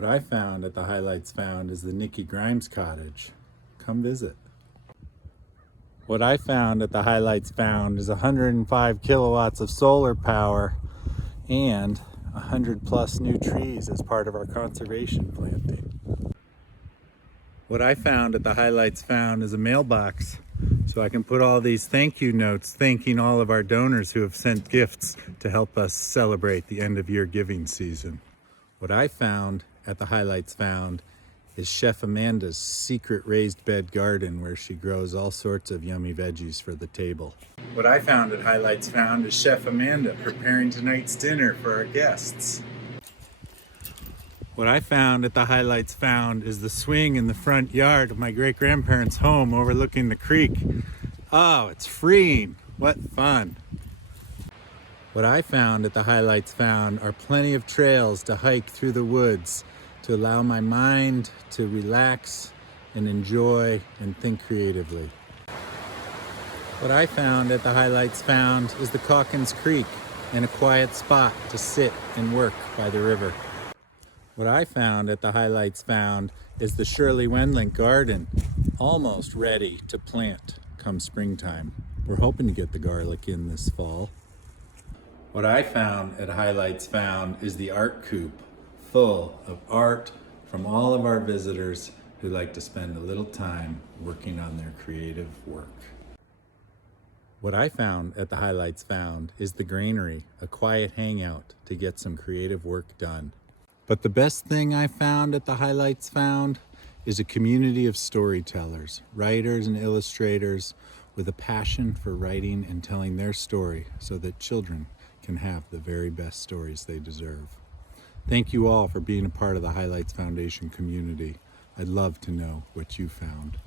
What I found at the Highlights Found is the Nikki Grimes cottage. Come visit. What I found at the Highlights Found is 105 kilowatts of solar power and 100 plus new trees as part of our conservation planting. What I found at the Highlights Found is a mailbox so I can put all these thank you notes thanking all of our donors who have sent gifts to help us celebrate the end of year giving season. What I found at the Highlights Found is Chef Amanda's secret raised bed garden where she grows all sorts of yummy veggies for the table. What I found at Highlights Found is Chef Amanda preparing tonight's dinner for our guests. What I found at the Highlights Found is the swing in the front yard of my great-grandparents' home overlooking the creek. Oh, it's freeing. What fun. What I found at the Highlights Found are plenty of trails to hike through the woods to allow my mind to relax and enjoy and think creatively. What I found at the Highlights Found is the Calkins Creek and a quiet spot to sit and work by the river. What I found at the Highlights Found is the Shirley Wendlandt garden, almost ready to plant come springtime. We're hoping to get the garlic in this fall. What I found at Highlights Found is the art coop, full of art from all of our visitors who like to spend a little time working on their creative work. What I found at the Highlights Found is the granary, a quiet hangout to get some creative work done. But the best thing I found at the Highlights Found is a community of storytellers, writers and illustrators with a passion for writing and telling their story so that children can have the very best stories they deserve. Thank you all for being a part of the Highlights Foundation community. I'd love to know what you found.